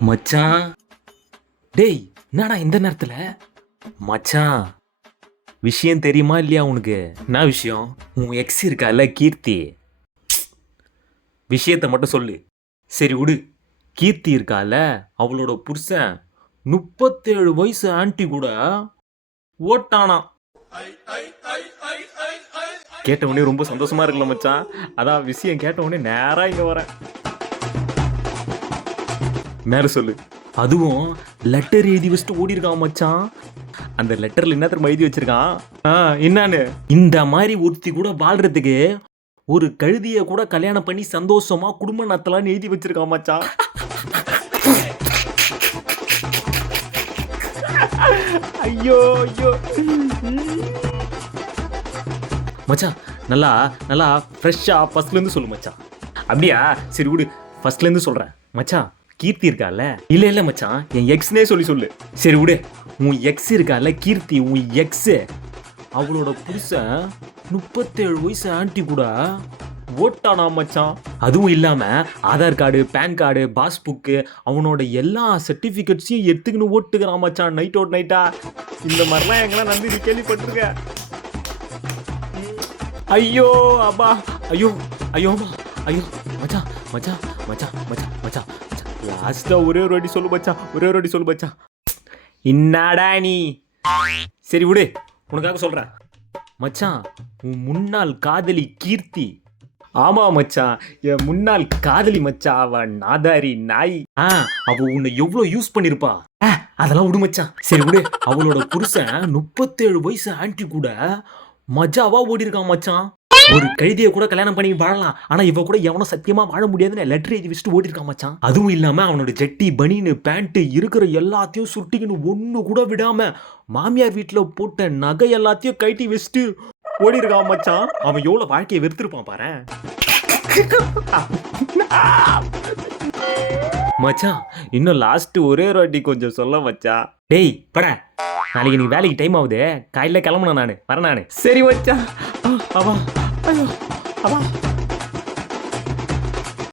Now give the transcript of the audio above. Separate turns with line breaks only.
மச்சான். டேய் என்னடா இந்த நேரத்துல? மச்சான். விஷயம் தெரியுமா இல்லையா உனக்கு? என்ன விஷயம்? உன் எக்ஸ் இருக்கால கீர்த்தி. விஷயத்தை மட்டும் சொல்லு. சரி விடு. கீர்த்தி இருக்கால அவளோட புருஷன். முப்பத்தேழு வயசு ஆன்ட்டி கூட ஓட்டானா கேட்டவொடனே ரொம்ப சந்தோஷமா இருக்குல்ல மச்சான். அதான் விஷயம் கேட்ட உடனே இங்கே வரேன். மேல சொல்லு. அதுவும் லெட்டர் எழுதி வச்சுட்டு ஓடி இருக்கான் மச்சான். அந்த லெட்டர்ல என்ன தெரியுமா எழுதி வச்சிருக்கான்? ஆ, என்னன்னு? இந்த மாதிரி ஒருத்தி கூட வாழ்றதுக்கு ஒரு கழுதிய கூட கல்யாணம் பண்ணி சந்தோஷமா குடும்ப நடத்தலாம்னு எழுதி வச்சிருக்கான் மச்சான். ஐயோ ஐயோ. மச்சான் நல்லா நல்லா ஃப்ரெஷ்ஷாக ஃபர்ஸ்ட்லேருந்து சொல்லு மச்சான். அப்படியா? சரி விடு ஃபர்ஸ்ட்லேருந்து சொல்கிறேன் மச்சான் கீர்த்தி இருக்கால? இல்லை இல்லை மச்சான் என் எக்ஸ்னே சொல்லி சொல்லு. சரி விடு. உன் எக்ஸ் இருக்கால கீர்த்தி உன் எக்ஸ் அவளோட புருஷன் முப்பத்தேழு வயசு ஆண்டி கூட ஓட்டானா மச்சான்? அதுவும் இல்லாம Aadhaar card PAN card passbook அவனோட எல்லா சர்டிஃபிகேட்ஸையும் எடுத்துக்கின்னு ஓட்டுக்கிறான் மச்சான் நைட் அவுட் நைட்டா இந்த மாதிரிலாம் எங்கெல்லாம் நம்பி நீ கேள்விப்பட்டிருக்க. ஐயோ அப்பா. ஐயோ ஐயோ அம்மா, ஐயோ மச்சான் மச்சான் மச்சான் மச்சான் மச்சான். லாஸ்ட்டாக ஒரே ஒரு வாட்டி சொல்லு மச்சான். ஒரே ஒரு வாட்டி சொல்லு மச்சான். என்னடா நீ? சரி விடு. உனக்காக சொல்கிறேன் மச்சான் உன் முன்னாள் காதலி கீர்த்தி. ஆமா மச்சான். என் முன்னாள் காதலி மச்சான். அவ நாதாரி நாய். ஆ அவ உன்னை எவ்வளோ யூஸ் பண்ணிருப்பா? அதெல்லாம் விடு மச்சான். சரி விடு. அவளோட புருஷன் முப்பத்தேழு வயசு ஆண்டி கூட மஜாவா ஓடி இருக்கான் மச்சான். ஒரு கழுதியை கூட கல்யாணம் பண்ணி வாழலாம். ஆனா இவ கூட எவனும் சத்தியமா வாழ முடியாதுன்னு லெட்டர் எழுதி வச்சுட்டு ஓடி மச்சான். அதுவும் இல்லாம அவனோட ஜெட்டி பனின்னு பேண்ட் இருக்கிற எல்லாத்தையும் சுட்டிக்கின்னு ஒண்ணு கூட விடாம மாமியார் வீட்டுல போட்ட நகை எல்லாத்தையும் கழட்டி வச்சுட்டு ஓடி இருக்கான் மச்சான். அவன் எவ்வளவு வாழ்க்கையை வெறுத்திருப்பான் பாரு மச்சான் இன்னும் லாஸ்ட் ஒரே ஒரு வாட்டி கொஞ்சம் சொல்ல மச்சா டேய் பட. நாளைக்கு நீ வேலைக்கு டைம் ஆகுது. காலையில் கிளம்பணும் நான். வரேன் நான். சரி மச்சான். ஆ, அவா ஐயோ அவா